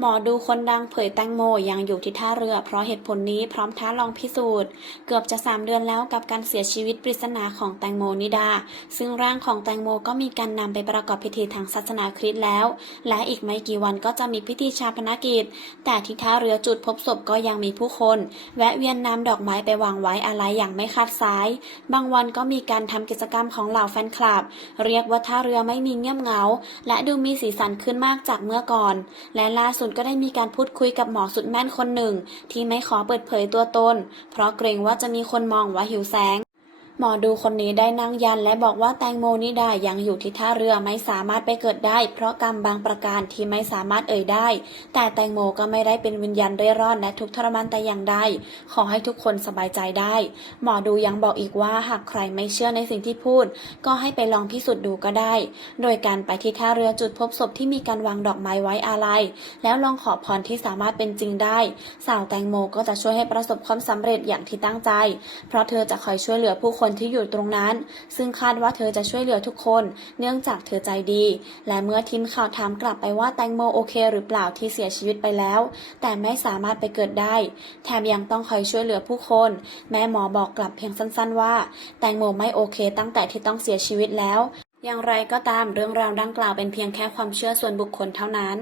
หมอดูคนดังเผยแตงโมยังอยู่ที่ท่าเรือ เพราะเหตุผลนี้พร้อมท้าลองพิสูจน์ เกือบจะ3เดือนแล้วกับการเสียชีวิตปริศนาของแตงโมนิดา ซึ่งร่างของแตงโมก็มีการนำไปประกอบพิธีทางศาสนาคริสต์แล้ว และอีกไม่กี่วันก็จะมีพิธีชาปนกิจ แต่ที่ท่าเรือจุดพบศพก็ยังมีผู้คน แวะเวียนนำดอกไม้ไปวางไว้อาลัยอย่างไม่ขาดสาย บางวันก็มีการทำกิจกรรมของเหล่าแฟนคลับ เรียกว่าท่าเรือไม่มีเงียบเหงา และดูมีสีสันขึ้นมากจากเมื่อก่อน และล่าสุดก็ได้มีการพูดคุยกับหมอสุดแม่นคนหนึ่ง ที่ไม่ขอเปิดเผยตัวตน เพราะเกรงว่าจะมีคนมองว่าหิวแสง หมอดูคนนี้ได้นั่งยันและบอกว่าแตงโมนิดายังอยู่ที่ท่าเรือไม่สามารถไปเกิดได้ เพราะกรรมบางประการที่ไม่สามารถเอ่ยได้ แต่แตงโมก็ไม่ได้เป็นวิญญาณเร่ร่อนและทุกทรมานแต่อย่างใดขอให้ทุกคนสบายใจได้ หมอดูยังบอกอีกว่าหากใครไม่เชื่อในสิ่งที่พูด ก็ให้ไปลองพิสูจน์ดูก็ได้ โดยการไปที่ท่าเรือจุดพบศพที่มีการวางดอกไม้ไว้อาลัยแล้วลองขอพรที่สามารถเป็นจริงได้ สาวแตงโมก็จะช่วยให้ประสบความสำเร็จอย่างที่ตั้งใจ เพราะเธอจะคอยช่วยเหลือผู้คนคนที่อยู่ตรงนั้น ซึ่งคาดว่าเธอจะช่วยเหลือทุกคน เนื่องจากเธอใจดี และเมื่อทีมข่าวถามกลับไปว่าแตงโมโอเค หรือเปล่าที่เสียชีวิตไปแล้ว แต่ไม่สามารถไปเกิดได้ แถมยังต้องคอยช่วยเหลือผู้คน แม่หมอบอกกลับเพียงสั้นๆว่า แตงโมไม่โอเค ตั้งแต่ที่ต้องเสียชีวิตแล้ว อย่างไรก็ตามเรื่องราวดังกล่าวเป็นเพียงแค่ความเชื่อส่วนบุคคลเท่านั้น